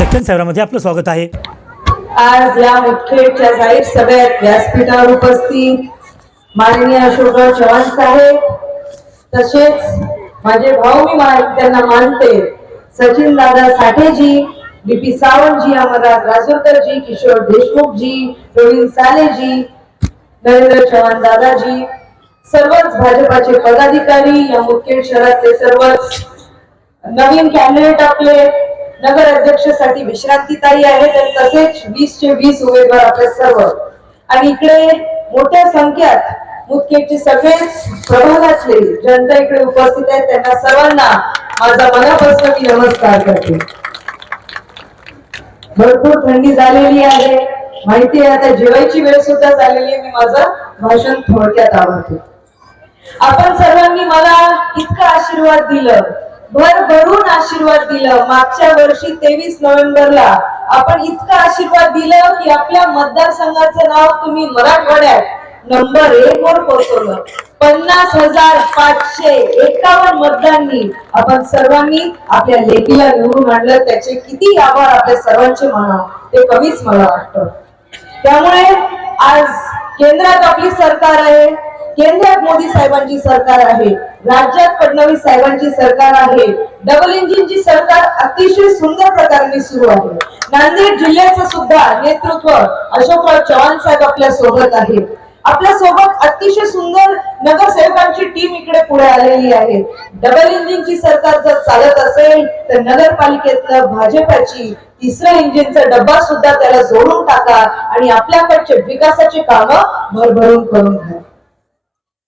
दक्षिण शहरामध्ये आपलं स्वागत आहे। आज या मुख्यच्या जाहीर सभेत व्यासपीठावर उपस्थित माननीय अशोकराव चव्हाण साहेब, तसेच माझे भाऊ मी त्यांना मानते, सचिन दादा साठेजी, डीपी सावंतजी, अमरनाथ राजूरकरजी, किशोर देशमुखजी, प्रवीण सालेजी, नरेंद्र चव्हाण दादाजी, सर्वच भाजपाचे पदाधिकारी, या मुख्य शहरातले सर्वच नवीन कॅन्डिडेट आपले नगर अध्यक्षसाठी विश्रांतीताई आहेत, आणि तसेच 20चे 20 उमेदवार आपले सर्व, आणि इकडे मोठ्या संख्येत मुख्यचे सगळेच प्रभागातले जनता इकडे उपस्थित आहेत, त्यांना सर्वांना माझा मनापासून मी नमस्कार करते। भरपूर थंडी झालेली आहे, माहिती आहे, आता जेवायची वेळ सुद्धा झालेली आहे, मी माझं भाषण थोडक्यात आवडते। आपण सर्वांनी मला इतका आशीर्वाद दिलं, भरभरून आशीर्वाद दिलं। मागच्या वर्षी 23 नोव्हेंबरला आपण इतका आशीर्वाद दिलं की आपल्या मतदारसंघाचं नाव तुम्ही मराठवाड्यात नंबर 1 वर पोहोचवलं। 50,551 मतदारांनी आपण सर्वांनी आपल्या लेकीला निवडून आणलं, त्याचे किती आभार आपल्या सर्वांचे मानावं ते कमीच मला वाटतं। त्यामुळे आज केंद्रात आपली सरकार आहे, केंद्रात मोदी साहेबांची सरकार आहे, राज्यात फडणवीस साहेबांची सरकार आहे, डबल इंजिनची सरकार अतिशय सुंदर प्रकारे सुरू आहे। नांदेड जिल्ह्याचं सुद्धा नेतृत्व अशोकराव चव्हाण साहेब आपल्या सोबत आहे। आपल्या सोबत अतिशय सुंदर नगरसेवकांची टीम इकडे पुढे आलेली आहे। डबल इंजिनची सरकार जर चालत असेल तर नगरपालिकेतलं भाजपाची तिसरं इंजिनचा डब्बा सुद्धा त्याला जोडून टाका आणि आपल्याकडचे विकासाचे कामं भरभरून करून घ्या।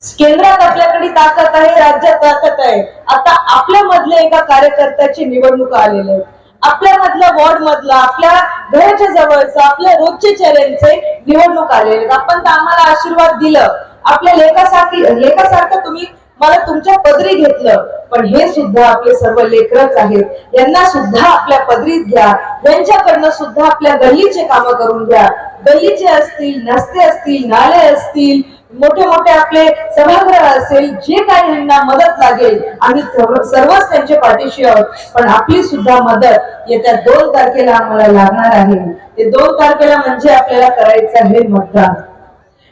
केंद्रात आपल्याकडे ताकद आहे, राज्यात ताकद आहे। आता आपल्या मधल्या एका कार्यकर्त्याची निवडणूक आलेल्या आहेत, आपल्या मधल्या वॉर्ड मधला, आपल्या घराच्या जवळचा, आपल्या रोजचे चॅलेंजचे निवडणूक आलेले आहेत। आपण तर आम्हाला आशीर्वाद दिलं, आपल्या लेखासारखं तुम्ही मला तुमच्या पदरी घेतलं, पण हे सुद्धा आपले सर्व लेकरच आहेत, यांना सुद्धा आपल्या पदरीत घ्या, यांच्याकडनं सुद्धा आपल्या गल्लीचे कामं करून घ्या। गल्लीचे असतील, रस्ते असतील, नाले असतील, मोठे मोठे आपले सभागृह असेल, जे काही यांना मदत लागेल आम्ही सर्वच त्यांच्या पाठीशी आहोत। पण आपली सुद्धा मदत येत्या 2 तारखेला आम्हाला लागणार आहे। ते 2 तारखेला म्हणजे आपल्याला करायचं आहे मतदान।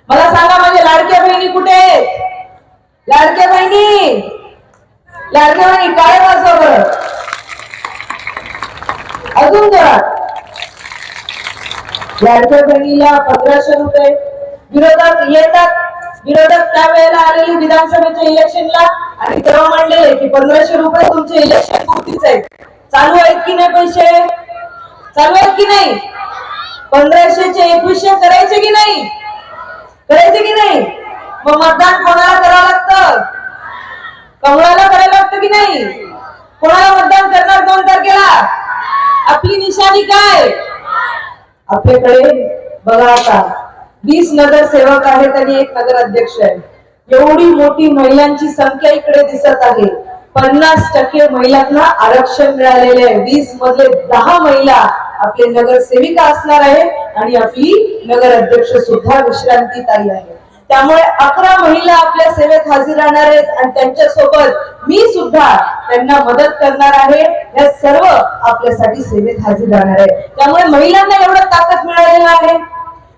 मला सांगा, माझ्या लाडक्या बहिणी कुठे आहेत? लाडक्या बहिणी, लाडक्या बहिणी काय वाजवा बरं, अजून जोरात। लाडक्या बहिणीला 1500 रुपये विरोधात येतात। विरोधक त्यावेळेला आलेले विधानसभेच्या इलेक्शनला आणि तेव्हा म्हणलेले की 1500 रुपये तुमचे इलेक्शन पुरतीच आहेत। चालू आहेत की नाही पैसे? चालू आहेत की नाही? 1500चे 2100 करायचे की नाही? करायचे की नाही? मग मतदान कोणाला करावं लागतं? कमळाला करायला लागतं की नाही? कोणाला मतदान करणार 2 तारखेला? आपली निशाणी काय? आपल्याकडे बघा, आता 20 नगरसेवक आहेत आणि 1 नगर अध्यक्ष आहे। एवढी मोठी महिलांची संख्या इकडे दिसत आहे। 50% महिलांना आरक्षण मिळालेले आहे। 20 मधले 10 महिला आपले नगरसेविका असणार आहेत आणि आपली नगर अध्यक्ष सुद्धा विश्रांतीताई आहे। त्यामुळे 11 महिला आपल्या सेवेत हजर राहणार आहेत आणि त्यांच्या सोबत मी सुद्धा त्यांना मदत करणार आहे। हे सर्व आपल्यासाठी सेवेत हजर राहणार आहे। त्यामुळे महिलांना एवढं ताकद मिळालेलं आहे।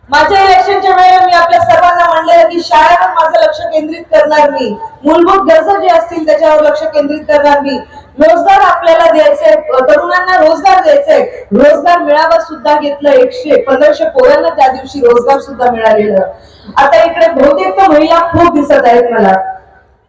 माझ्या इलेक्शनच्या वेळेला मी आपल्या सर्वांना म्हणले की शाळेवर माझं लक्ष केंद्रित करणार मी, मूलभूत गरजा जे असतील त्याच्यावर लक्ष केंद्रित करणार मी, रोजगार आपल्याला द्यायचे, तरुणांना रोजगार द्यायचे, रोजगार मेळावा सुद्धा घेतलं। 1500 पोरांना त्या दिवशी रोजगार सुद्धा मिळालेलं। आता इकडे बहुतेक महिला खूप दिसत आहेत मला,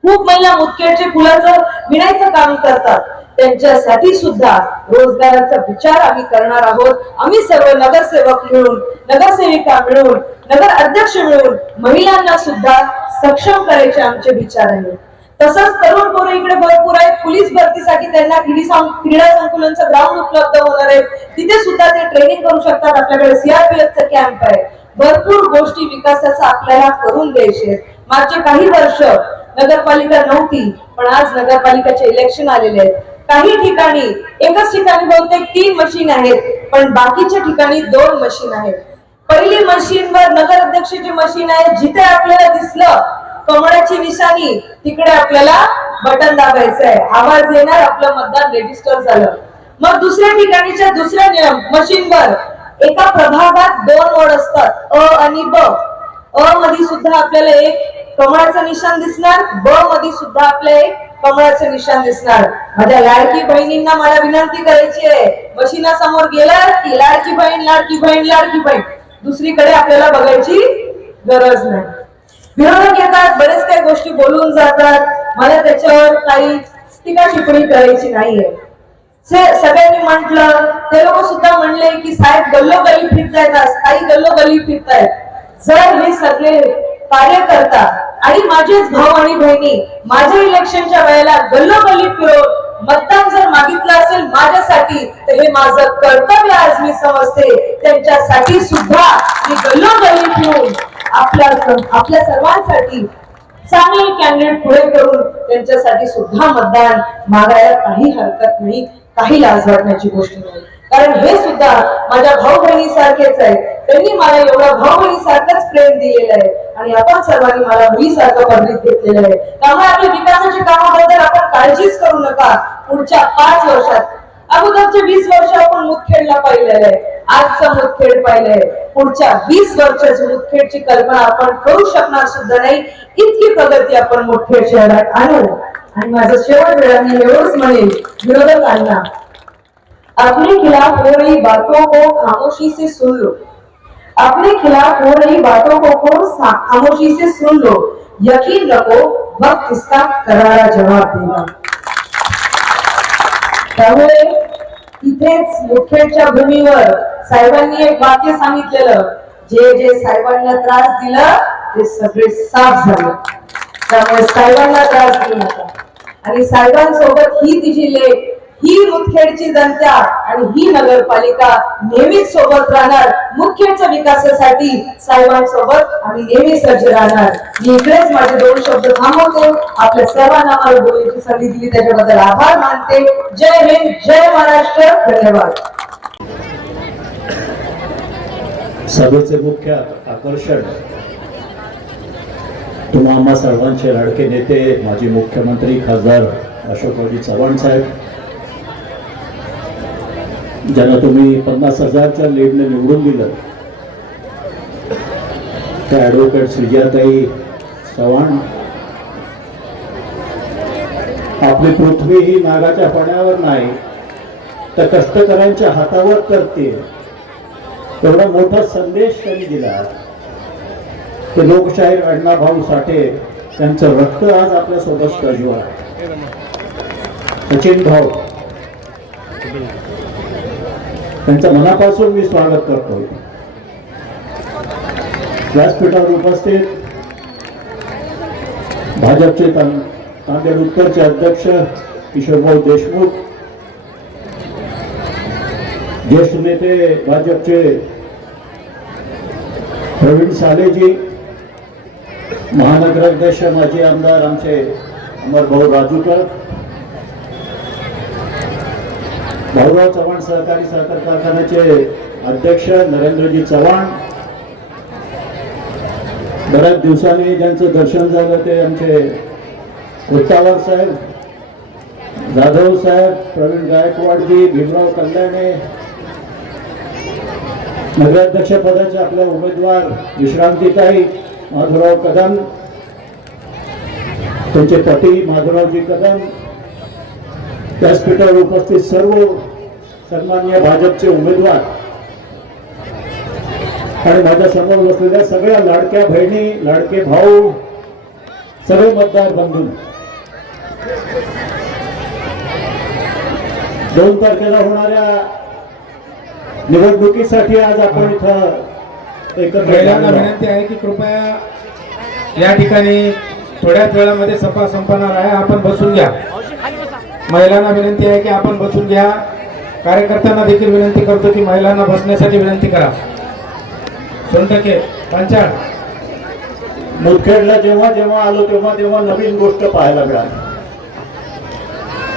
खूप महिला मुख्यचे फुलाचं विणायचं काम करतात, त्यांच्यासाठी सुद्धा रोजगाराचा विचार आम्ही करणार आहोत। आम्ही सर्व नगरसेवक मिळून, नगरसेविका मिळून, नगर अध्यक्ष मिळून महिलांना सुद्धा सक्षम करायचे आमचे विचार आहेत। तसंच तरुण पोरं इकडे भरपूर आहेत। पोलीस भरतीसाठी त्यांना क्रीडा संकुलांचं ग्राउंड उपलब्ध होणार आहे, तिथे सुद्धा ते ट्रेनिंग करू शकतात। आपल्याकडे सीआरपीएफचा कॅम्प आहे। भरपूर गोष्टी विकासाचा आपल्याला करून द्यायचे। मागचे काही वर्ष नगरपालिका नव्हती, पण आज नगरपालिकेचे इलेक्शन आलेले आहेत। काही ठिकाणी एकच ठिकाणी बहुतेक 3 मशीन आहेत, पण बाकीच्या ठिकाणी 2 मशीन आहेत। पहिली मशीनवर नगर अध्यक्षाची मशीन आहे, जिथे आपल्याला दिसलं कमळाची निशाणी तिकडे आपल्याला बटन दाबायचं आहे, आवाज येणार, आपलं मतदान रजिस्टर झालं। मग दुसऱ्या ठिकाणीच्या दुसऱ्या मशीनवर एका प्रभागात 2 ओळ असतात, अ आणि ब. अ मध्ये सुद्धा आपल्याला एक कमळाचं निशाण दिसणार, ब मध्ये सुद्धा आपल्याला एक कमळाचं निशाण दिसणार. माझ्या लाडकी बहिणींना मला विनंती करायची आहे, मशीनासमोर गेलं की लाडकी बहीण लाडकी बहीण लाडकी बहीण, दुसरीकडे आपल्याला बघायची गरज नाही. विरोधक येतात, बरेच काही गोष्टी बोलून जातात, मला त्याच्यावर काही टीका टिप्पणी करायची नाहीये. सगळ्यांनी म्हटलं, ते लोक सुद्धा म्हणले की साहेब गल्लोगल्ली फिरतायत, काही गल्लोगल्ली फिरतायत. जर हे सगळे कार्यकर्ता आणि माझेच भाऊ आणि बहिणी माझ्या इलेक्शनच्या वेळेला गल्लोगल्ली फिरून मतदान जर मागितलं असेल माझ्यासाठी, तर हे माझं कर्तव्य आज मी समजते. त्यांच्यासाठी सुद्धा मी गल्लोगल्ली फिरून आपल्या सर्वांसाठी चांगले कॅन्डिडेट पुढे करून त्यांच्यासाठी सुद्धा मतदान मागायला काही हरकत नाही, काही लाज वाटण्याची गोष्ट नाही. कारण हे सुद्धा माझ्या भाऊ बहिणी सारखेच आहे. त्यांनी मला एवढं भाऊ बहिणी सारखंच प्रेम दिलेलं आहे आणि आपण सर्वांनी मला मुलीसारखं परमित घेतलेलं आहे. त्यामुळे आपल्या विकासाच्या कामाबद्दल आपण काळजीच करू नका. पुढच्या 5 वर्षात, अगोदरचे 20 वर्ष आपण मुदखेडला पाहिलेलं आहे, आजचं मुदखेड पाहिलंय, पुढच्या 20 वर्षाची मुदखेडची कल्पना आपण करू शकणार सुद्धा नाही, इतकी प्रगती आपण मुदखेड शहरात आणू. आणि माझं शेवट वेळा मी एवढंच म्हणेन विरोधकांना, अपने खिलाफ हो रही बातों को खामोशी से सुन लो, अपने खिलाफ हो रही बातों को खामोशी से सुन लो, यकीन रखो वक्त इसका करारा जवाब देगा. त्यामुळे इथेच मुदखेडच्या भूमीवर साहेबांनी एक वाक्य सांगितलेलं, जे जे साहेबांना त्रास दिला ते सगळे साफ झाले. त्यामुळे साहेबांना त्रास देऊ नका. आणि साहेबांसोबत ही तिची लेख, ही मुदखेडची जनता आणि ही नगरपालिका नेहमीच सोबत राहणार. मुदखेडच्या विकासासाठी साहेबांसोबत आम्ही नेहमी सज्ज राहणार. मी इकडेच माझे 2 शब्द थांबवते. आपल्या सर्वांना मला बोलण्याची संधी दिली त्याच्याबद्दल आभार मानते. जय हिंद, जय महाराष्ट्र, धन्यवाद. सभेचे मुख्य आकर्षण तुम्हा आम्हा सर्वांचे लाडके नेते माजी मुख्यमंत्री खासदार अशोकरावजी चव्हाण साहेब, ज्यांना तुम्ही 50,000च्या लीडने निवडून दिलं, त्या ॲडव्होकेट सुजाताई चव्हाण. आपली पृथ्वी ही नागाच्या पाण्यावर नाही तर कष्टकऱ्यांच्या हातावर करते, एवढा मोठा संदेश त्यांनी दिला. ते लोकशाहीर अण्णाभाऊ साठे त्यांचं रक्त आज आपल्या सोबत सजीव आहे. सचिन भाऊ, त्यांचं मनापासून मी स्वागत करतो. व्यासपीठावर उपस्थित भाजपचे नांदेड उत्तरचे अध्यक्ष किशोरभाऊ देशमुख, ज्येष्ठ नेते भाजपचे प्रवीण सालेजी, महानगराध्यक्ष माजी आमदार आमचे अमरभाऊ राजूकर, भाऊराव चव्हाण सहकारी साखर कारखान्याचे अध्यक्ष नरेंद्रजी चव्हाण, बऱ्याच दिवसांनी ज्यांचं दर्शन झालं ते आमचे उत्तावर साहेब, जाधव साहेब, प्रवीण गायकवाडजी, भीमराव कल्याणे, नगराध्यक्ष पदाचे आपले उमेदवार विश्रांतीताई माधुराव कदम, त्यांचे पती माधुरावजी कदम, व्यासपीठावर उपस्थित सर्व सन्माननीय भाजपचे उमेदवार आणि माझ्या समोर बसलेल्या सगळ्या लाडक्या बहिणी, लाडके भाऊ, सगळे मतदार बंधू, 2 तारखेला होणाऱ्या निवडणुकीसाठी आज आपण इथं एकत्र महिलांना विनंती आहे की कृपया या ठिकाणी थोड्याच वेळामध्ये सभा संपणार आहे, आपण बसून घ्या. महिलांना विनंती आहे की आपण बसून घ्या. कार्यकर्त्यांना देखील विनंती करतो की महिलांना बसण्यासाठी विनंती करा. सोनटके पंचाळ, मुदखेडला जेव्हा जेव्हा आलो तेव्हा तेव्हा नवीन गोष्ट पाहायला मिळाली.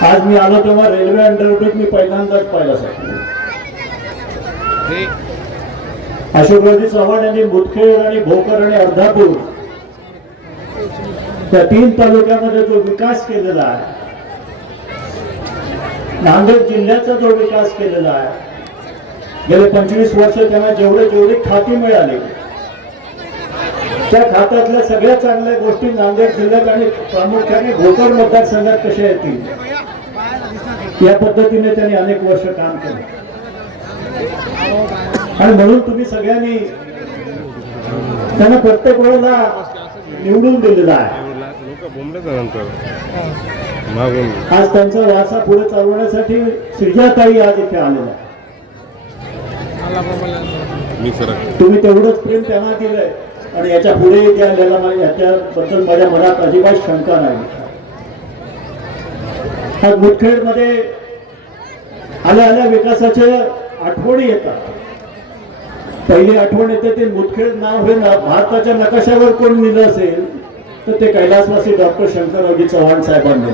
आज मी आलो तेव्हा रेल्वे अंडरब्रिज मी पहिल्यांदाच पाहिला सर. अशोकरावजी चव्हाण यांनी मुदखेड आणि भोकर आणि अर्धापूर त्या 3 तालुक्यामध्ये जो विकास केलेला आहे नांदेड जिल्ह्याचा जो विकास केलेला आहे, गेले 25 वर्ष त्यांना जेवढे खाती मिळाली, त्या खात्यातल्या सगळ्या चांगल्या गोष्टी नांदेड जिल्ह्यात आणि प्रामुख्याने भोकर मतदारसंघात कशा येतील या पद्धतीने त्यांनी अनेक वर्ष काम केलं. आणि म्हणून तुम्ही सगळ्यांनी त्यांना प्रत्येक वेळेला निवडून दिलेला आहे. आज त्यांचा वारसा पुढे चालवण्यासाठी श्रीजाताई आज इथे आलेला आहे. तुम्ही तेवढंच प्रेम त्यांना दिलंय आणि याच्या पुढे याच्याबद्दल माझ्या मनात अजिबात शंका नाही. आज मुदखेड मध्ये आल्या विकासाच्या आठवणी येतात. पहिली आठवण येते ते मुदखेड नाव हे भारताच्या नकाशावर कोण लिहिलं असेल तर ते कैलासवासी डॉक्टर शंकररावजी चव्हाण साहेबांनी.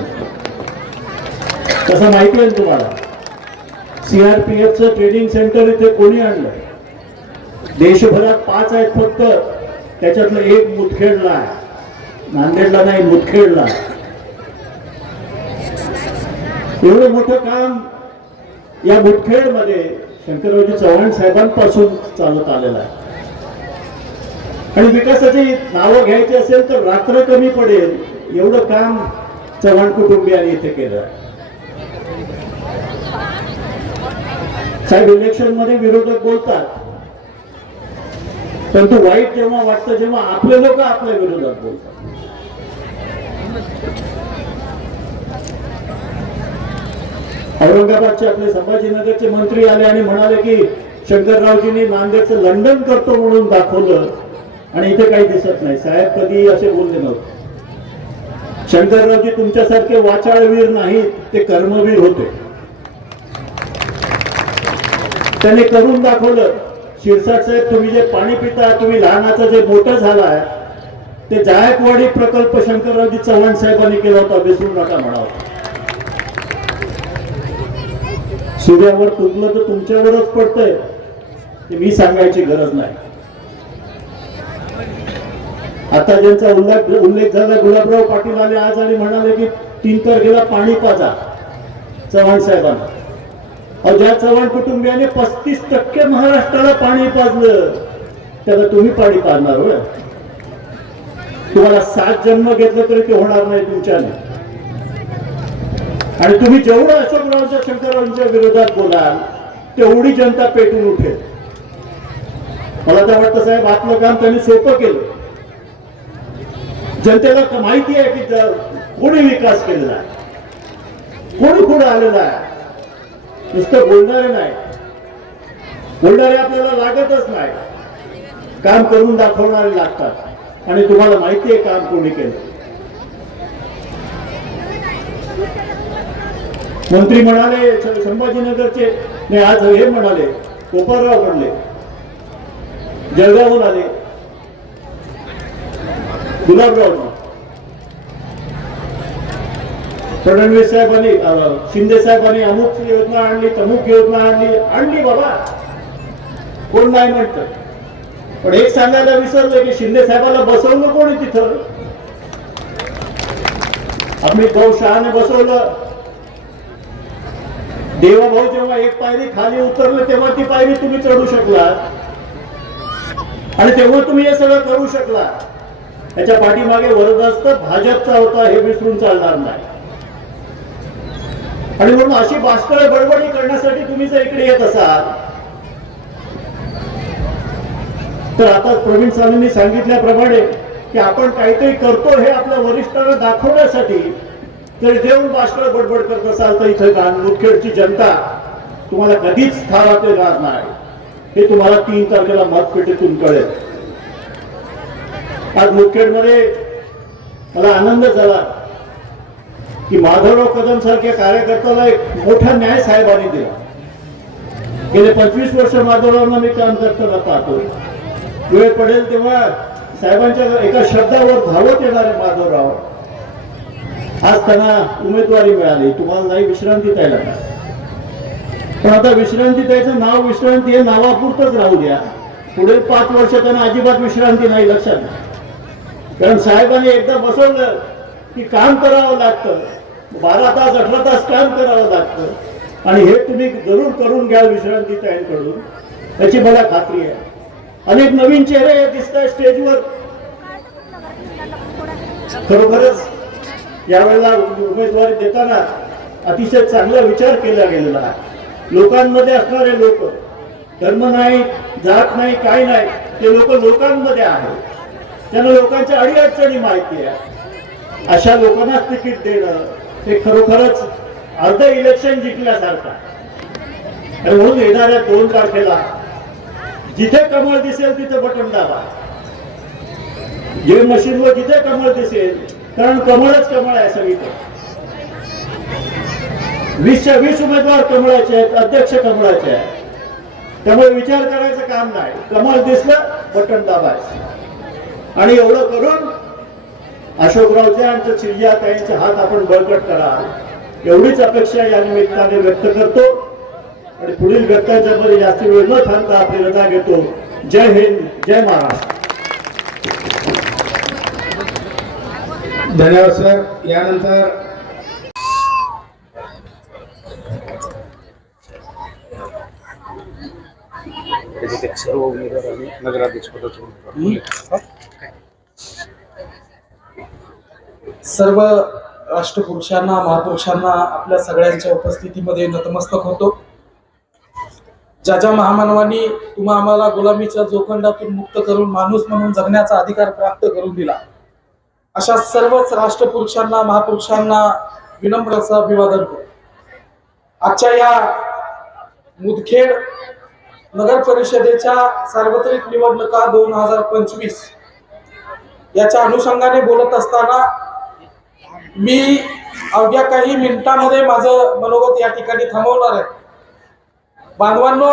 कसं माहिती आहे तुम्हाला, सीआरपीएफचं ट्रेनिंग सेंटर इथे कोणी आणलं? देशभरात 5 आहेत फक्त, त्याच्यातलं एक मुदखेडला आहे. नांदेडला नाही, मुदखेडला. एवढं मोठं काम या मुदखेडमध्ये शंकररावजी चव्हाण साहेबांपासून चालत आलेलं आहे. आणि विकासाची नावं घ्यायची असेल तर रात्र कमी पडेल एवढं काम चव्हाण कुटुंबियांनी इथे केलं आहे. साहेब, इलेक्शन मध्ये विरोधक बोलतात, परंतु वाईट जेव्हा वाटतं जेव्हा आपले लोक आपल्या विरोधात बोलतात. औरंगाबादचे आपले संभाजीनगरचे मंत्री आले आणि म्हणाले की शंकररावजींनी नांदेडचं लंडन करतो म्हणून दाखवलं आणि इथे काही दिसत नाही. साहेब, कधी असे बोलले नव्हते. शंकररावजी तुमच्यासारखे वाचाळवीर नाहीत, ते कर्मवीर होते. त्यांनी करून दाखवलं. शिरसाट साहेब, तुम्ही जे पाणी पिता, तुम्ही लहानाचं जे मोठं झालाय ते जायकवाडी प्रकल्प शंकररावजी चव्हाण साहेबांनी केला होता, विसरू नका म्हणावं. सूर्यावर तुटलं तर तुमच्यावरच पडतंय, हे मी सांगायची गरज नाही. आता ज्यांचा उल्लेख झाला, गुलाबराव पाटील आले आज आणि म्हणाले की 3 तारखेला पाणी पाजा चव्हाण साहेबांना. ज्या चव्हाण कुटुंबियाने 35% महाराष्ट्राला पाणी पाजलं त्याला तुम्ही पाणी पाजणार होय? तुम्हाला 7 जन्म घेतलं तरी ते होणार नाही तुमच्याने. आणि तुम्ही जेवढं अशोकरावांच्या शंकररावांच्या विरोधात बोलाल तेवढी जनता पेटून उठेल. मला तर वाटतं साहेब, आपलं काम त्यांनी सोपं केलं. जनतेला माहिती आहे की कोणी विकास केलेला आहे, कोणी पुढे आलेला आहे. नुसतं बोलणारे नाही, बोलणारे आपल्याला लागतच नाही, काम करून दाखवणारे लागतात. आणि तुम्हाला माहिती आहे काम कोणी केलं. मंत्री म्हणाले संभाजीनगरचे, नाही आज हे म्हणाले गोपाळराव म्हणले, जळगावहून आले गुलाबराव, फडणवीस साहेबांनी शिंदे साहेबांनी अमुक योजना आणली, तमुक योजना आणली बाबा, कोण नाही म्हणतं. पण एक सांगायला विसरलं की शिंदे साहेबाला बसवलं कोणी तिथं? आम्ही गौशाळाने बसवलं. देवाभाऊ जेव्हा एक पायरी खाली उतरलं तेव्हा ती पायरी तुम्ही चढू शकला आणि तेव्हा तुम्ही हे सगळं करू शकला. त्याच्या पाठीमागे वरदहस्त भाजपचा होता, हे विसरून चालणार नाही. आणि म्हणून अशी बाष्कळ बडबडी करण्यासाठी तुम्ही जर इकडे येत असाल तर आता प्रवीण स्वामींनी सांगितल्याप्रमाणे की आपण काहीतरी करतो हे आपल्या वरिष्ठांना दाखवण्यासाठी जर देऊन बाष्कळ बडबड करत असाल तर इथे मुदखेडची जनता तुम्हाला कधीच थारात येणार नाही, हे तुम्हाला 3 तारखेला मतपेटीतून कळेल. आज मुदखेडमध्ये मला आनंद झाला की माधवराव कदम सारख्या कार्यकर्त्याला एक मोठा न्याय साहेबांनी दिला. गेले 25 वर्ष माधवरावांना मी काम करताना पाहतो. वेळ पडेल तेव्हा साहेबांच्या एका शब्दावर धावत येणारे माधवराव आज त्यांना उमेदवारी मिळाली. तुम्हाला नाही विश्रांती द्यायला, पण आता विश्रांती द्यायचं नाव विश्रांती हे नावापुरतच राहू द्या. पुढील 5 वर्ष त्यांना अजिबात विश्रांती नाही, लक्षात. कारण साहेबांनी एकदा बसवलं की काम करावं लागतं. 12 तास 18 तास काम करावं लागतं. आणि हे तुम्ही जरूर करून घ्या विश्रांतीताईंकडून, याची मला खात्री आहे. अनेक नवीन चेहरे दिसत आहेत स्टेजवर. खरोखरच यावेळेला उमेदवारी देताना अतिशय चांगला विचार केला गेलेला आहे. लोकांमध्ये असणारे लोक, धर्म नाही, जात नाही, काही नाही, ते लोक लोकांमध्ये आहेत. त्यांना लोकांच्या अडीअडचणी माहिती आहे. अशा लोकांनाच तिकीट देणं हे खरोखरच अर्ध इलेक्शन जिंकल्यासारखं आहे. म्हणून येणाऱ्या 2 तारखेला जिथे कमळ दिसेल तिथे बटन दाबा. जे मशीनवर जिथे कमळ दिसेल, कारण कमळच कमळ आहे सगळीकडे. 20च्या 20 उमेदवार कमळाचे आहेत, अध्यक्ष कमळाचे आहेत. त्यामुळे विचार करायचं काम नाही. कमळ दिसलं बटन दाबायचं. आणि एवढं करून अशोकरावचे आणि चिरजियाताईंचे हात आपण बळकट करा, एवढीच अपेक्षा या निमित्ताने व्यक्त करतो. आणि पुढील व्यक्तांच्या मध्ये जास्त वेळ न थांबता आपली रजा घेतो. जय हिंद, जय महाराष्ट्र. धन्यवाद सर. यानंतर सर्व उमेदवारांनी नगराध्यक्ष पदाचे उमेदवार सर्व राष्ट्रपुरुषांना, महापुरुषांना आपल्या सगळ्यांच्या उपस्थितीमध्ये नतमस्तक होतो. ज्या ज्या महामानवांनी तुम्हा आम्हाला गुलामीच्या जोखंडातून मुक्त करून माणूस म्हणून जगण्याचा अधिकार प्राप्त करून दिला, अशा सर्वच राष्ट्रपुरुषांना, महापुरुषांना विनम्र असं अभिवादन करतो. आजच्या या मुदखेड नगर परिषदेच्या सार्वत्रिक निवडणुका 2025 याच्या अनुषंगाने बोलत असताना मी अवघ्या काही मिनिटांमध्ये माझं मनोगत या ठिकाणी थांबवणार आहे. बांधवांनो,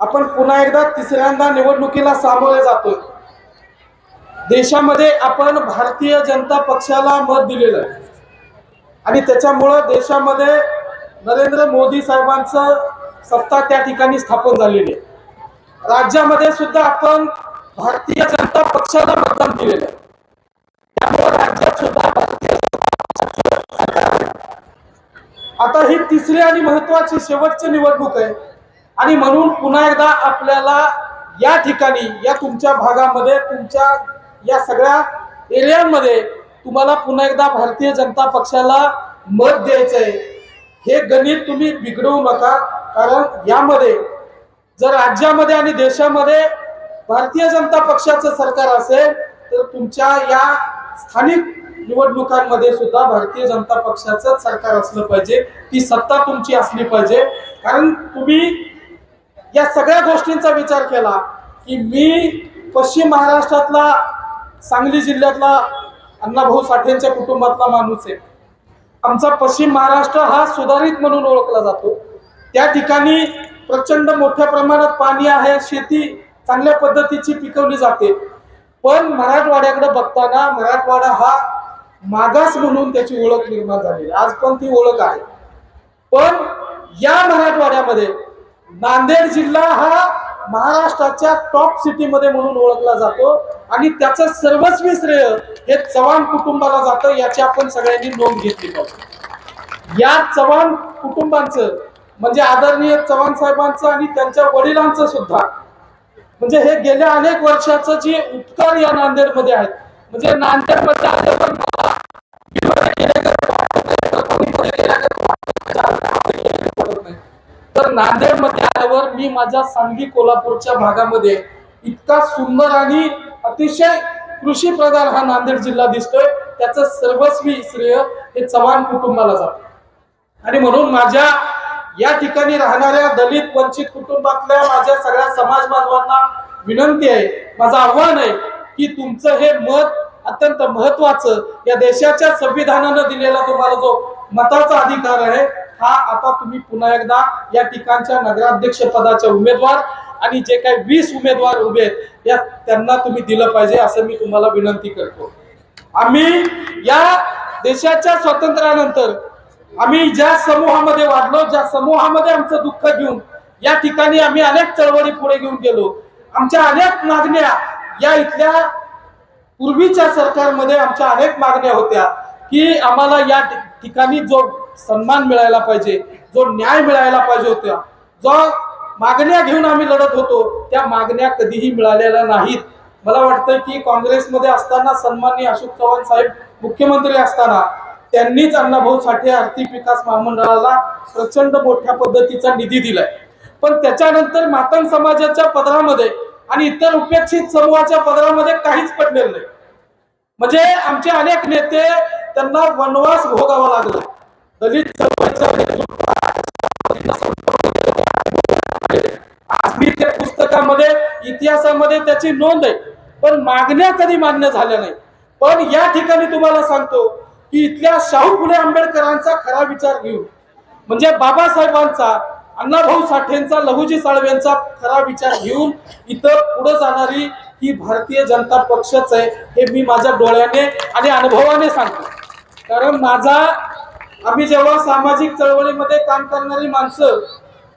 आपण पुन्हा एकदा तिसऱ्यांदा निवडणुकीला सामोरे जातोय. देशामध्ये आपण भारतीय जनता पक्षाला मत दिलेलं आहे आणि त्याच्यामुळं देशामध्ये नरेंद्र मोदी साहेबांचं सत्ता त्या ठिकाणी स्थापन झालेली आहे. राज्यामध्ये सुद्धा आपण भारतीय जनता पक्षाला मतदान दिलेलं आहे. त्यामुळे राज्यात सुद्धा भारतीय आता ही तिसरी आणि महत्वाची शेवटची निवडणूक आहे आणि म्हणून पुन्हा एकदा आपल्याला या ठिकाणी, या तुमच्या भागामध्ये, तुमच्या या सगळ्या एरियांमध्ये तुम्हाला पुन्हा एकदा भारतीय जनता पक्षाला मत द्यायचंय. हे गणित तुम्ही बिघडवू नका, कारण यामध्ये जर राज्यामध्ये आणि देशामध्ये भारतीय जनता पक्षाचं सरकार असेल तर तुमच्या या स्थानिक निवडणुकांमध्ये सुद्धा भारतीय जनता पक्षाचं सरकार असलं पाहिजे. ती सत्ता तुमची असली पाहिजे. कारण तुम्ही या सगळ्या गोष्टींचा विचार केला की मी पश्चिम महाराष्ट्रातला, सांगली जिल्ह्यातला अण्णाभाऊ साठेंच्या कुटुंबातला माणूस आहे. आमचा पश्चिम महाराष्ट्र हा सुधारित म्हणून ओळखला जातो. त्या ठिकाणी प्रचंड मोठ्या प्रमाणात पाणी आहे, शेती चांगल्या पद्धतीची पिकवली जाते. पण मराठवाड्याकडे बघताना मराठवाडा हा मागास म्हणून त्याची ओळख निर्माण झाली. आज पण ती ओळख आहे. पण या मराठवाड्यामध्ये नांदेड जिल्हा हा महाराष्ट्राच्या टॉप सिटी मध्ये म्हणून ओळखला जातो आणि त्याचं सर्वस्वी श्रेय हे चव्हाण कुटुंबाला जातं. याची आपण सगळ्यांनी नोंद घेतली पाहिजे. या चव्हाण कुटुंबांचं म्हणजे आदरणीय चव्हाण साहेबांचं आणि त्यांच्या वडिलांचं सुद्धा म्हणजे हे गेल्या अनेक वर्षाचं जे उपकार या नांदेडमध्ये आहेत. म्हणजे नांदेडमध्ये आल्यावर तर नांदेडमध्ये आल्यावर मी माझ्या सांगली कोल्हापूरच्या भागामध्ये इतका सुंदर आणि अतिशय कृषी प्रधान हा नांदेड जिल्हा दिसतोय. त्याचं सर्वस्वी श्रेय हे चव्हाण कुटुंबाला जातं. आणि म्हणून माझ्या या ठिकाणी राहणाऱ्या दलित वंचित कुटुंबातल्या माझ्या सगळ्या समाज बांधवांना विनंती आहे, माझं आव्हान आहे की तुमचं हे मत अत्यंत महत्वाचं, या देशाच्या संविधानानं दिलेला तुम्हाला जो मताचा अधिकार आहे हा आता तुम्ही पुन्हा एकदा या ठिकाणच्या नगराध्यक्ष पदाचे उमेदवार आणि जे काही 20 उमेदवार उभे आहेत या त्यांना तुम्ही दिलं पाहिजे असं मी तुम्हाला विनंती करतो. आम्ही या देशाच्या स्वातंत्र्यानंतर आम्ही ज्या समूहामध्ये वाढलो, ज्या समूहामध्ये आमचं दुःख घेऊन या ठिकाणी आम्ही अनेक चळवळी पुढे घेऊन गेलो. आमच्या अनेक मागण्या या इथल्या पूर्वीच्या सरकारमध्ये आमच्या अनेक मागण्या होत्या की आम्हाला या ठिकाणी जो सन्मान मिळायला पाहिजे, जो न्याय मिळायला पाहिजे होता, जो मागण्या घेऊन आम्ही लढत होतो, त्या मागण्या कधीही मिळालेल्या नाहीत. मला वाटतं की काँग्रेसमध्ये असताना सन्माननीय अशोक चव्हाण साहेब मुख्यमंत्री असताना त्यांनीच अण्णाभाऊ साठे आर्थिक विकास महामंडळाला प्रचंड मोठ्या पद्धतीचा निधी दिलाय. पण त्याच्यानंतर मातंग समाजाच्या पदरामध्ये आणि इतर उपेक्षित समूहाच्या पदरामध्ये काहीच पडलेलं नाही. म्हणजे आमचे अनेक नेते त्यांना वनवास भोगावा लागला. दलित त्या पुस्तकामध्ये इतिहासामध्ये त्याची नोंद आहे, पण मागण्या कधी मान्य झाल्या नाही. पण या ठिकाणी तुम्हाला सांगतो की इथल्या शाहू फुले आंबेडकरांचा खरा विचार घेऊन, म्हणजे बाबासाहेबांचा, अण्णाभाऊ साठेंचा, लहुजी साळवेंचा खरा विचार घेऊन इथं पुढे जाणारी ही भारतीय जनता पक्षच आहे, हे मी माझ्या डोळ्याने आणि अनुभवाने सांगतो. कारण आम्ही जेव्हा सामाजिक चळवळीमध्ये काम करणारी माणसं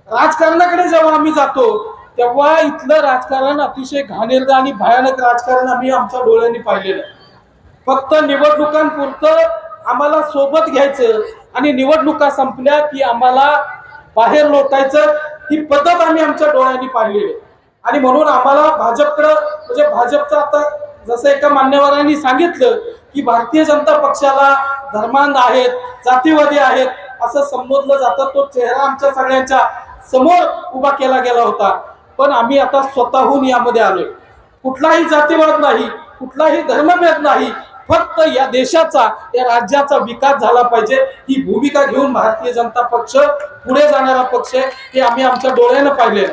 राजकारणाकडे जेव्हा आम्ही जातो, तेव्हा इथलं राजकारण अतिशय घाणेरडं आणि भयानक राजकारण आम्ही आमच्या डोळ्यांनी पाहिलेलं आहे. फक्त निवडणुकांपुरतं आम्हाला सोबत घ्यायचं आणि निवडणुका संपल्या की आम्हाला बाहेर लोटायचं, ही पद्धत आम्ही आमच्या डोळ्यांनी पाहिलेली आहे. आणि म्हणून आम्हाला भाजपकडं, म्हणजे भाजपचं आता जसं एका मान्यवरांनी सांगितलं की भारतीय जनता पक्षाला धर्मांध आहेत, जातीवादी आहेत असं संबोधलं जातं. तो चेहरा आमच्या सगळ्यांच्या समोर उभा केला गेला होता. पण आम्ही आता स्वतःहून यामध्ये आलोय. कुठलाही जातीवाद नाही, कुठलाही धर्मभेद नाही, फक्त या देशाचा, या राज्याचा विकास झाला पाहिजे ही भूमिका घेऊन भारतीय जनता पक्ष पुढे जाणारा पक्ष आहे, हे आम्ही आमच्या डोळ्यानं पाहिले.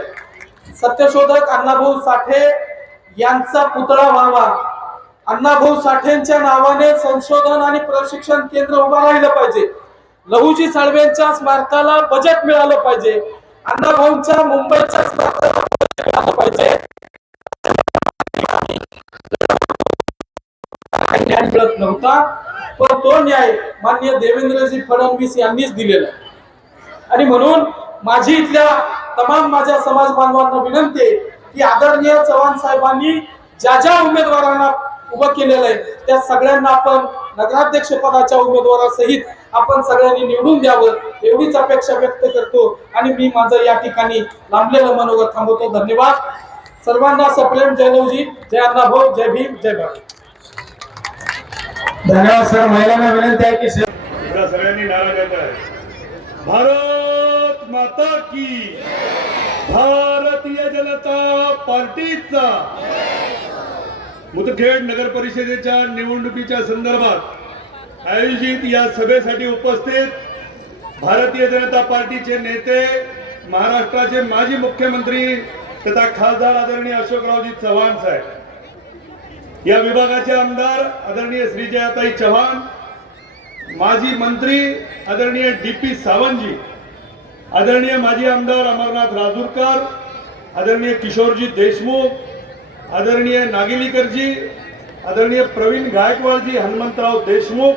सत्यशोधक अण्णाभाऊ साठे यांचा पुतळा व्हावा, अण्णाभाऊ साठेंच्या नावाने संशोधन आणि प्रशिक्षण केंद्र उभा राहिलं पाहिजे, लहुजी साळवेंच्या स्मारकाला बजेट मिळालं पाहिजे, अण्णाभाऊंच्या मुंबईच्या स्मारकाला बजेट मिळालं पाहिजे. न्याय मिळत नव्हता, पण तो न्याय माननीय देवेंद्रजी फडणवीस यांनीच दिलेला आहे. आणि म्हणून माझी इथल्या तमाम माझ्या समाज बांधवांना विनंती आहे की आदरणीय चव्हाण साहेबांनी ज्या ज्या उमेदवारांना उभं केलेलं आहे त्या सगळ्यांना आपण नगराध्यक्ष पदाच्या उमेदवारासहित आपण सगळ्यांनी निवडून द्यावं, एवढीच अपेक्षा व्यक्त करतो. आणि मी माझं या ठिकाणी लांबलेलं मनोगत थांबवतो. धन्यवाद. सर्वांना सप्रेम जय लहुजी, जय अण्णाभाऊ, जय भीम, जय भारत. धन्यवाद सर. महिलांना विनंती आहे की सगळ्यांनी नारा देत आहे, भारत माता की, भारतीय जनता पार्टीचा. मुदखेड नगर परिषदेच्या निवडणुकीच्या संदर्भात आयोजित या सभेसाठी उपस्थित भारतीय जनता पार्टीचे नेते, महाराष्ट्राचे माजी मुख्यमंत्री तथा खासदार आदरणीय अशोकरावजी चव्हाण साहेब, या विभागाचे आमदार आदरणीय श्रीजयाताई चव्हाण, माजी मंत्री आदरणीय DP सावंतजी, आदरणीय माजी आमदार अमरनाथ राजूरकर, आदरणीय किशोरजी देशमुख, आदरणीय नागिलीकरजी, आदरणीय प्रवीण गायकवाडजी, हनुमंतराव देशमुख,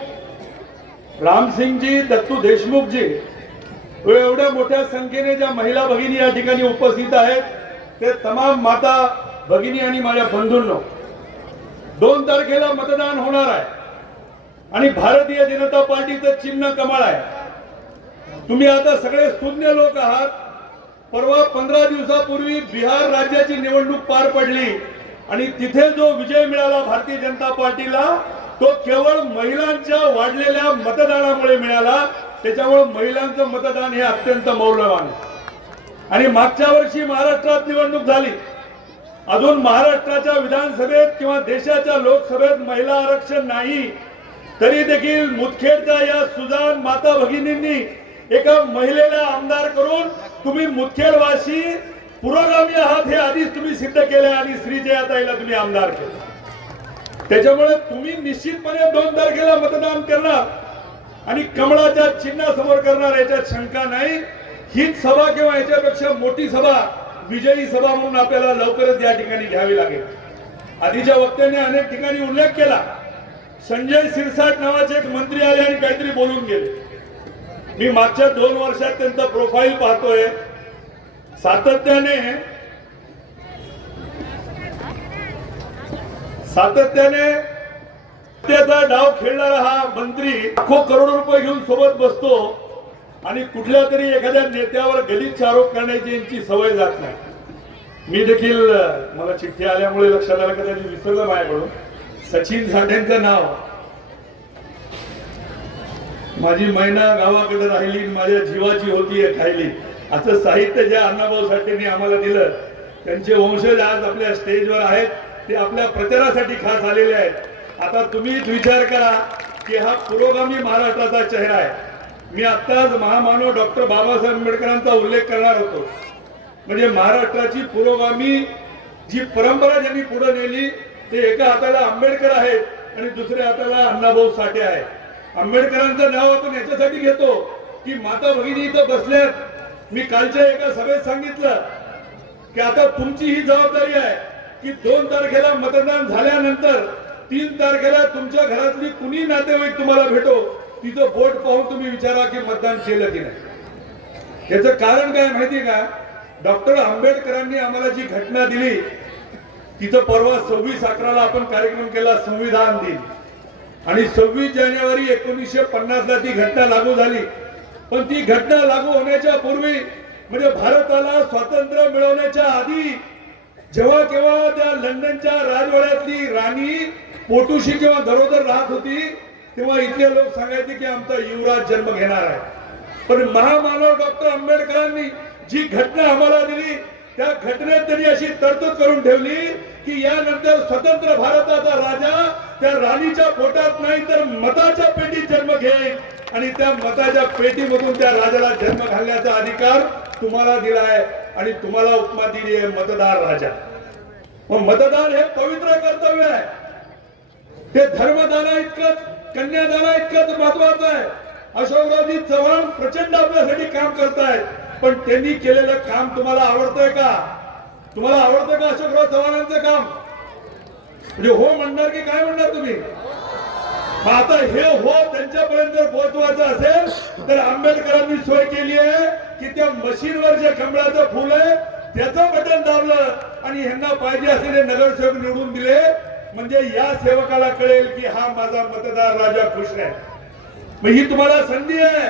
रामसिंगजी, दत्तू देशमुखजी, एवढ्या मोठ्या संख्येने ज्या महिला भगिनी या ठिकाणी उपस्थित आहेत ते तमाम माता भगिनी आणि माझ्या बंधूंनो, 2 तारखेला मतदान होणार आहे आणि भारतीय जनता पार्टीचं चिन्ह कमळ आहे. तुम्ही आता सगळे शून्य लोक आहात. परवा 15 दिवसापूर्वी बिहार राज्याची निवडणूक पार पडली आणि तिथे जो विजय मिळाला भारतीय जनता पार्टीला तो केवळ महिलांच्या वाढलेल्या मतदानामुळे मिळाला. त्याच्यामुळे महिलांचं मतदान हे अत्यंत मौल्यवान आहे. आणि मागच्या वर्षी महाराष्ट्रात निवडणूक झाली, अजून महाराष्ट्राच्या विधानसभेत किंवा देशाच्या लोकसभेत महिला आरक्षण नाही, तरी देखील मुदखेडच्या या सुजाण माता भगिनींनी एका महिलेला आमदार करून तुम्ही मुदखेडवासी पुरोगामी आहात हे आधीच तुम्ही सिद्ध केले आणि श्रीजयाताईला तुम्ही आमदार केले. त्याच्यामुळे तुम्ही निश्चितपणे 2 तारखेला मतदान करणार आणि कमळाच्या चिन्हासमोर करणार याच्यात शंका नाही. हीच सभा किंवा याच्यापेक्षा मोठी सभा, विजयी सभा म्हणून आपल्याला लवकरच या ठिकाणी घ्यावी लागेल. आधीच्या वक्त्याने अनेक ठिकाणी उल्लेख केला. संजय शिरसाट नावाचे एक मंत्री आले आणि काहीतरी बोलून गेले. मी मागच्या 2 वर्षात त्यांचा प्रोफाईल पाहतोय. सातत्याने त्याचा डाव खेळणारा हा मंत्री लाखो करोडो रुपये घेऊन सोबत बसतो आणि कुठल्या तरी एखाद्या नेत्यावर गलिच्छ आरोप करण्याची यांची सवय जात नाही. मी देखील मला चिठ्ठी आल्यामुळे लक्षात आलं कदाचित विसरलं माझ्याकडून. सचिन साठेंचं नाव, माझी मैना गावाकडे राहिली माझ्या जीवाची होती खायली, असं साहित्य ज्या अण्णाभाऊ साठेंनी आम्हाला दिलं, त्यांचे वंशज आज आपल्या स्टेजवर आहेत. ते आपल्या प्रचारासाठी खास आलेले आहेत. आता तुम्हीच विचार करा की हा पुरोगामी महाराष्ट्राचा चेहरा आहे. मी आत्ताच महामानव डॉक्टर बाबासाहेब आंबेडकरांचा उल्लेख करणार होतो. म्हणजे महाराष्ट्राची पुरोगामी जी परंपरा ज्यांनी पुढे नेली ते एका हाताला आंबेडकर आहेत आणि दुसऱ्या हाताला अण्णाभाऊ साठे आहेत. आंबेडकरांचं नाव आपण याच्यासाठी घेतो की माता भगिनी इथं बसल्यात. मी कालच्या एका सभेत सांगितलं की आता तुमची ही जबाबदारी आहे की 2 तारखेला मतदान झाल्यानंतर 3 तारखेला तुमच्या घरातली कुणी नातेवाईक तुम्हाला भेटो, तिचं बोट पाहून तुम्ही विचारा की मतदान केलं की नाही. याचं कारण काय माहिती का? डॉक्टर आंबेडकरांनी आम्हाला जी घटना दिली तिथं परवा 26/11 आपण कार्यक्रम केला, संविधान दिन, आणि 26 जानेवारी 1950 ती घटना लागू झाली. पण ती घटना लागू होण्याच्या पूर्वी म्हणजे भारताला स्वातंत्र्य मिळवण्याच्या आधी जेव्हा केव्हा त्या लंडनच्या राजवाड्यातली राणी पोटुशी किंवा गरोदर राहत होती तेव्हा इथले लोक सांगायचे की आमचा युवराज जन्म घेणार आहे. पण महामानव डॉक्टर आंबेडकरांनी जी घटना आम्हाला दिली त्या घटनेत त्यांनी अशी तरतूद करून ठेवली की यानंतर स्वतंत्र भारताचा राजा त्या राणीच्या पोटात नाही तर मताच्या पेटीत जन्म घेईल आणि त्या मताच्या पेटीमधून त्या राजाला जन्म घालण्याचा अधिकार तुम्हाला दिलाय आणि तुम्हाला उपमा दिली आहे मतदार राजा. मग मतदान हे पवित्र कर्तव्य आहे. ते धर्मदाना इतकंच, कन्यादाना इतकंच महत्वाचं आहे. अशोकरावजी चव्हाण प्रचंड आपल्यासाठी काम करतायत, पण त्यांनी केलेलं काम तुम्हाला आवडतंय का? तुम्हाला आवडतं का अशोकराव चव्हाणांचं काम? म्हणजे हो म्हणणार की काय म्हणणार तुम्ही? आता हे हो त्यांच्यापर्यंत जर पोहोचवायचं असेल तर आंबेडकरांनी सोय केली आहे की त्या मशीनवर जे कमळाचं फुल आहे त्याचं बटन दाबलं आणि ह्यांना पाहिजे असलेले नगरसेवक निवडून दिले. म्हणजे या सेवकाला कळेल की हा माझा मतदार राजा खुश आहे. मग ही तुम्हाला संधी आहे.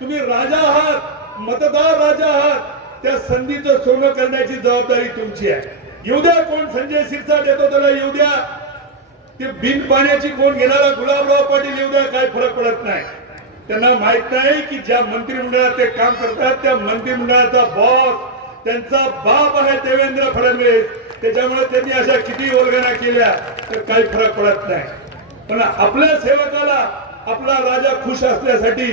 तुम्ही राजा आहात, मतदार राजा आहात. त्या संधीचं सोनं करण्याची जबाबदारी तुमची आहे. येऊ द्या कोण संजय शिरसाट येतो त्याला येऊ द्या. ते बिन पाण्याची कोण घेणारा गुलाबराव पाटील येऊ द्या, काय फरक पडत नाही. त्यांना माहित नाही की ज्या मंत्रिमंडळात ते काम करतात त्या मंत्रिमंडळाचा बॉस त्यांचा बाप आहे देवेंद्र फडणवीस. त्याच्यामुळे त्यांनी अशा किती वल्गना केल्या तर काही फरक पडत नाही. पण आपल्या सेवकाला आपला राजा खुश असण्यासाठी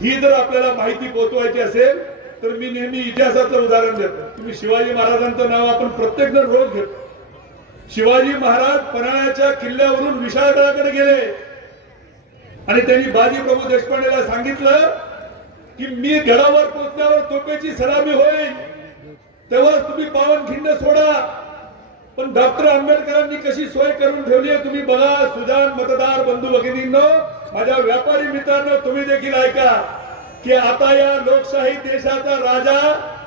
ही जर आपल्याला माहिती पोहोचवायची असेल तर मी नेहमी इतिहासाचं उदाहरण देतो. तुम्ही शिवाजी महाराजांचं नाव आपण प्रत्येक जण रोज घेतो. शिवाजी महाराज पन्हाळ्याच्या किल्ल्यावरून विशाळगडाकडे गेले आणि त्यांनी बाजी प्रभू देशपांडेला सांगितलं की मी गडावर पोहोचल्यावर तोफेची सलामी होईल तेव्हाच तुम्ही पावनखिंड सोडा. पण डॉक्टर आंबेडकरांनी कशी सोय करून ठेवली आहे तुम्ही बघा. सुजाण मतदार बंधू भगिनींनो, माझ्या व्यापारी मित्रांनो, तुम्ही देखील ऐका की आता या लोकशाही देशाचा राजा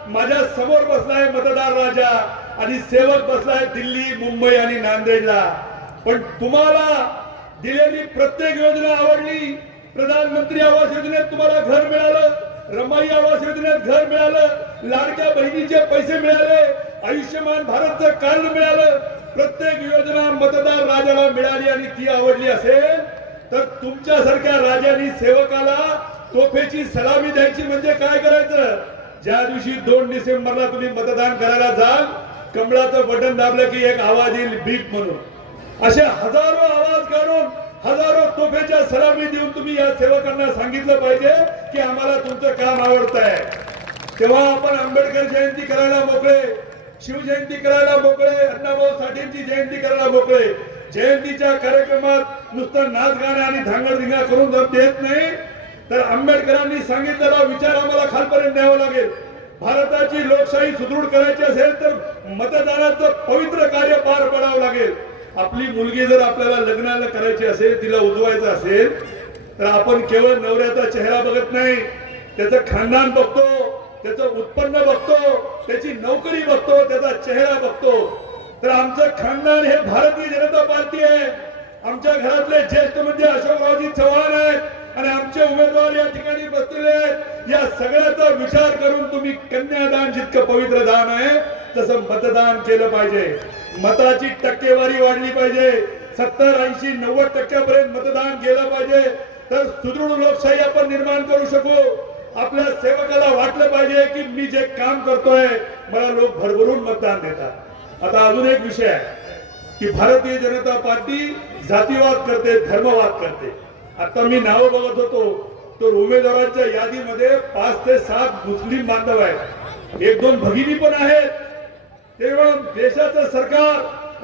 माझ्या समोर बसलाय मतदार राजा आणि सेवक बसलाय दिल्ली, मुंबई आणि नांदेडला. पण तुम्हाला दिलेली प्रत्येक योजना आवडली. प्रधानमंत्री आवास योजनेत तुम्हाला घर मिळालं, रमाई आवास योजनेत घर मिळालं, लाडक्या बहिणीचे पैसे मिळाले, आयुष्यमान भारतचं कार्ड मिळालं. प्रत्येक योजना मतदार राजाला मिळाली आणि ती आवडली असेल तर तुमच्यासारख्या राजांनी सेवकाला तोफेची सलामी द्यायची म्हणजे काय करायचं? ज्या दिवशी 2 डिसेंबरला तुम्ही मतदान करायला जाल कमळाचं बटन दाबलं की एक आवाज येईल बीप म्हणून. असे हजारो आवाज काढून हजारो तोफेच्या सलामी देऊन तुम्ही या सेवकांना सांगितलं पाहिजे की आम्हाला तुमचं काम आवडतंय. तेव्हा आपण आंबेडकर जयंती करायला मोकळे, शिवजयंती करायला मोकळे, अण्णाभाऊ साठेंची जयंती करायला मोकळे. जयंतीच्या कार्यक्रमात नुसतं नाच गाणं आणि धांगडधिंगा करून जर देत नाही तर आंबेडकरांनी सांगितलेला विचार आम्हाला खालपर्यंत न्यावा लागेल. भारताची लोकशाही सुदृढ करायची असेल तर मतदानाचं पवित्र कार्य पार पडावं लागेल. आपली मुलगी जर आपल्याला लग्नाला करायची असेल, तिला उजवायचं असेल तर आपण केवळ नवऱ्याचा चेहरा बघत नाही, त्याचं खानदान बघतो, त्याचं उत्पन्न बघतो, त्याची नोकरी बघतो, त्याचा चेहरा बघतो. तर आमचं खानदान हे भारतीय जनता पार्टी आहे. आमच्या घरातले ज्येष्ठ म्हणजे अशोकरावजी चव्हाण आहेत, आणि आमचे उमेदवार या ठिकाणी बसलेले आहेत. या सगळ्याचा विचार करून तुम्ही कन्यादान जितकं पवित्र दान आहे तसं मतदान केलं पाहिजे. मताची टक्केवारी वाढली पाहिजे. 70, 80, 90% पर्यंत मतदान केलं पाहिजे. तर सुदृढ लोकशाही आपण निर्माण करू शकू. आपल्या सेवकाला वाटलं पाहिजे की मी जे काम करतोय मला लोक भरभरून मतदान देतात. आता अजून एक विषय आहे की भारतीय जनता पार्टी जातीवाद करते, धर्मवाद करते. आता मी नाव बघत होतो तर उमेदवारांच्या यादीमध्ये 5 ते 7 मुस्लिम बांधव आहेत. 1-2 भगिनी पण आहेत. तेव्हा देशाचं सरकार,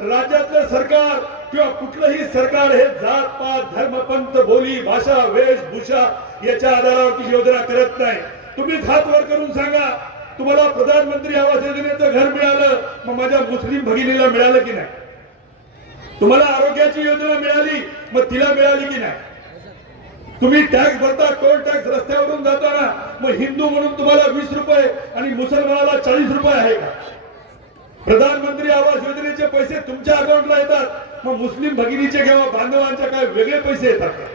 राज्यातलं सरकार किंवा कुठलंही सरकार हे जात पात, धर्म, पंथ, बोली, भाषा, वेशभूषा याच्या आधारावरती योजना करत नाही. तुम्हीच हात वर करून सांगा, तुम्हाला प्रधानमंत्री आवास योजनेचं घर मिळालं, मग माझ्या मुस्लिम भगिनीला मिळालं की नाही? तुम्हाला आरोग्याची योजना मिळाली, मग तिला मिळाली की नाही? तुम्ही टॅक्स भरता, टोल टॅक्स रस्त्यावरून जाताना, मग हिंदू म्हणून तुम्हाला 20 रुपये आणि मुसलमानाला 40 रुपये आहे का? प्रधानमंत्री आवास योजनेचे पैसे तुमच्या अकाउंटला येतात, मग मुस्लिम भगिनीचे किंवा बांधवांचे काय वेगळे पैसे येतात का?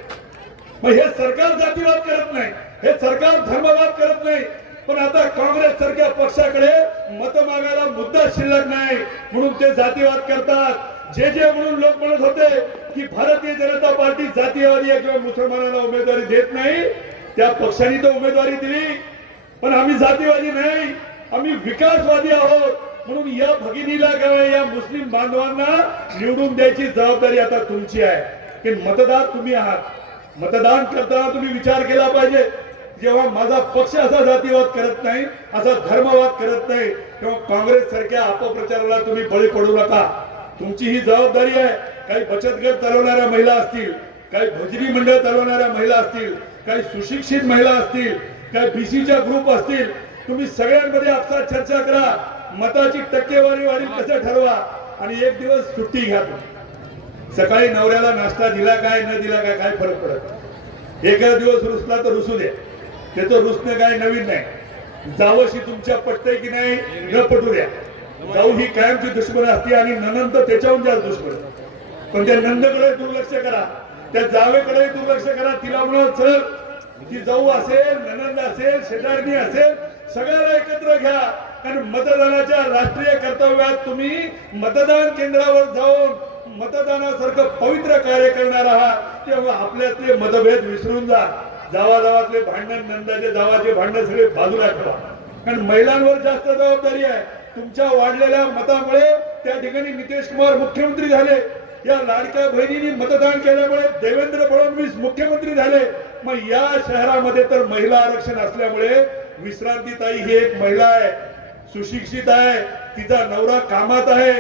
मग हे सरकार जातीवाद करत नाही, हे सरकार धर्मवाद करत नाही. पण आता काँग्रेस सारख्या पक्षाकडे मत मागायला मुद्दा शिल्लक नाही म्हणून ते जातीवाद करतात. जे म्हणून लोक म्हणत होते की भारतीय जनता पार्टी जातीयवादी आहे किंवा मुसलमानांना उमेदवारी देत नाही, त्या पक्षाने तर उमेदवारी दिली. पण आम्ही जातीवादी नाही, आम्ही विकासवादी आहोत. म्हणून या भगिनीला किंवा या मुस्लिम बांधवांना निवडून द्यायची जबाबदारी आता तुमची आहे. की मतदार तुम्ही आहात. मतदान करताना तुम्ही विचार केला पाहिजे, जेव्हा माझा पक्ष असा जातीवाद करत नाही, असा धर्मवाद करत नाही, तेव्हा काँग्रेस सारख्या अपप्रचाराला तुम्ही बळी पडू नका. तुमची ही जबाबदारी आहे. काही बचत गट चालवणाऱ्या महिला असतील, काही भजनी मंडळ चालवणाऱ्या महिला असतील, काही सुशिक्षित महिला असतील, काही बीसीच्या ग्रुप असतील, तुम्ही सगळ्यांमध्ये आपसात चर्चा करा. मताची टक्केवारी वाढील कसं ठरवा आणि एक दिवस सुट्टी घ्या. सकाळी नवऱ्याला नाश्ता दिला काय न दिला काय काय फरक पडत? एका दिवस रुसला तर रुसू द्या, त्याचं रुसणं काय नवीन नाही. जावशी तुमच्या पटतंय की नाही न पटू द्या. जाऊ ही कायमची दुश्मन असते आणि ननंद त्याच्याहून जास्त दुश्मन. पण त्या नंदकडे दुर्लक्ष करा, त्या जावेकडे दुर्लक्ष करा. तिला म्हणून चल, ती जाऊ असेल, ननंद असेल, शेजारणी असेल, सगळ्याला एकत्र घ्या. कारण मतदानाच्या राष्ट्रीय कर्तव्यात तुम्ही मतदान केंद्रावर जाऊन मतदानासारखं पवित्र कार्य करणार आहात. तेव्हा आपल्यातले मतभेद विसरून जा. जावाजावातले भांडण, नंदाचे जावाचे भांडण सगळे बाजूला ठेवा. कारण महिलांवर जास्त जबाबदारी आहे. तुमच्या वाढलेल्या मतामुळे त्या ठिकाणी नितीश कुमार मुख्यमंत्री झाले. या लाडक्या बहिणींनी मतदान केल्यामुळे देवेंद्र फडणवीस मुख्यमंत्री झाले. मग या शहरामध्ये तर महिला आरक्षण असल्यामुळे विश्रांतीताई ही एक महिला आहे, सुशिक्षित आहे, तिचा नवरा कामात आहे,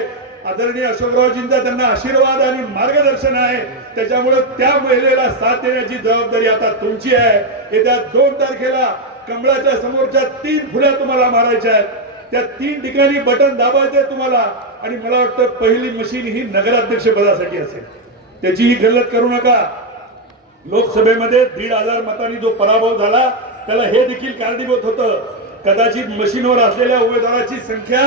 आदरणीय अशोकरावजींचा त्यांना आशीर्वाद आणि मार्गदर्शन आहे. त्याच्यामुळे त्या महिलेला साथ देण्याची जबाबदारी आता तुमची आहे. येत्या 2 तारखेला कमळाच्या समोरच्या 3 फुल्या तुम्हाला मारायच्या आहेत. त्या 3 ठिकाणी बटन दाबायचे तुम्हाला. आणि मला वाटतं पहिली मशीन ही नगराध्यक्ष पदासाठी असेल. त्याची ही गल्लत करू नका. लोकसभेमध्ये 1,500 मतांनी जो पराभव झाला त्याला हे देखील कारणीभूत होतं. कदाचित मशीनवर असलेल्या उमेदवाराची संख्या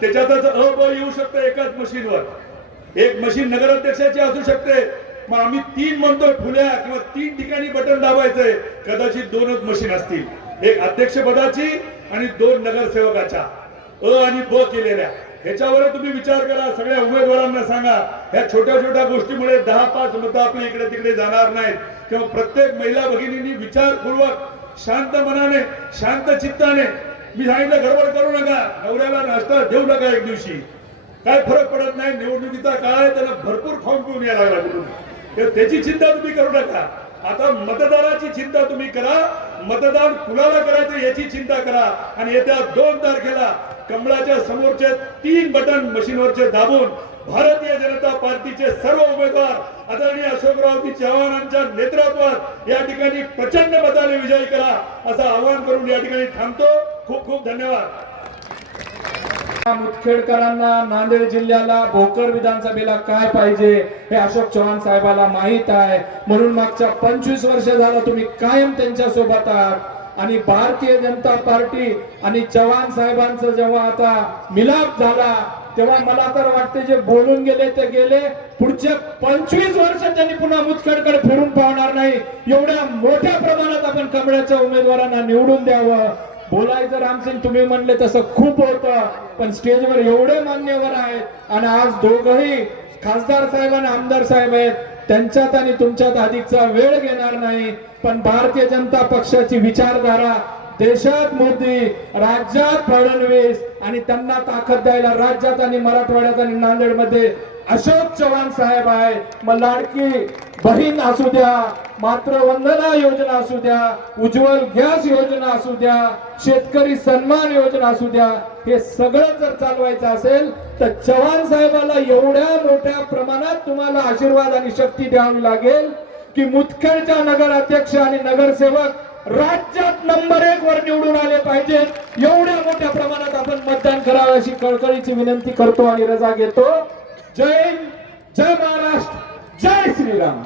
त्याच्यातच अ ब येऊ शकते. एकाच मशीनवर एक मशीन नगराध्यक्षाची असू शकते. मग आम्ही 3 म्हणतोय फुल्या किंवा 3 ठिकाणी बटन दाबायचंय. कदाचित 2च मशीन असतील, एक अध्यक्ष पदाची आणि 2 नगरसेवकाच्या अ आणि ब केलेल्या. ह्याच्यावर तुम्ही विचार करा. सगळ्या उमेदवारांना सांगा ह्या छोट्या छोट्या गोष्टीमुळे 10-5 मतं आपल्या इकडे तिकडे जाणार नाहीत. किंवा प्रत्येक महिला भगिनींनी विचारपूर्वक, शांत मनाने, शांत चित्ताने, मी सांगितलं गडबड करू नका. नवऱ्याला नाश्ता देऊ नका एक दिवशी, काय फरक पडत नाही. निवडणुकीचा काळ आहे, त्याला भरपूर खाऊन पिऊन यायला लागला कुठून, त्याची चिंता तुम्ही करू नका. आता मतदाराची चिंता तुम्ही करा. मतदान कुणाला करायचं याची चिंता करा. आणि येत्या 2 तारखेला कमळाच्या समोरचे 3 बटन मशीनवरचे दाबून भारतीय जनता पार्टीचे सर्व उमेदवार आदरणीय अशोकरावजी चव्हाणांच्या नेतृत्वात या ठिकाणी प्रचंड मताने विजयी करा असं आवाहन करून या ठिकाणी थांबतो. खूप खूप धन्यवाद. मुदखेडकरांना, नांदेड जिल्ह्याला, भोकर विधानसभेला काय पाहिजे हे अशोक चव्हाण साहेबाला माहित आहे. म्हणून मागच्या 25 वर्ष झालं तुम्ही कायम त्यांच्या सोबत आहात. आणि भारतीय जनता पार्टी आणि चव्हाण साहेबांचा जेव्हा आता मिलाप झाला तेव्हा मला तर वाटते जे बोलून गेले ते गेले. पुढचे 25 वर्ष त्यांनी पुन्हा मुतखडकडे फिरून पाहणार नाही. एवढ्या मोठ्या प्रमाणात आपण कमळाच्या उमेदवारांना निवडून द्यावं. बोलायचं रामसिंग तुम्ही म्हणले तसं खूप होतं, पण स्टेजवर एवढे मान्यवर आहेत आणि आज दोघंही खासदार साहेब आणि आमदार साहेब आहेत. त्यांच्यात आणि तुमच्यात अधिकचा वेळ घेणार नाही, पण भारतीय जनता पक्षाची विचारधारा, देशात मोदी, राज्यात फडणवीस आणि त्यांना ताकद द्यायला राज्यात आणि मराठवाड्यात आणि नांदेडमध्ये अशोक चव्हाण साहेब आहे. मग लाडकी बहीण असू द्या, मातृवंदना योजना असू द्या, उज्ज्वल गॅस योजना असू द्या, शेतकरी सन्मान योजना असू द्या, हे सगळं जर चालवायचं असेल तर चव्हाण साहेबाला एवढ्या मोठ्या प्रमाणात तुम्हाला आशीर्वाद आणि शक्ती द्यावी लागेल की मुदखेडच्या नगर अध्यक्ष आणि नगरसेवक राज्यात नंबर 1 वर निवडून आले पाहिजेत. एवढ्या मोठ्या प्रमाणात आपण मतदान करावं अशी कळकळीची विनंती करतो आणि रजा घेतो. जय हिंद, जय महाराष्ट्र, जय श्रीराम.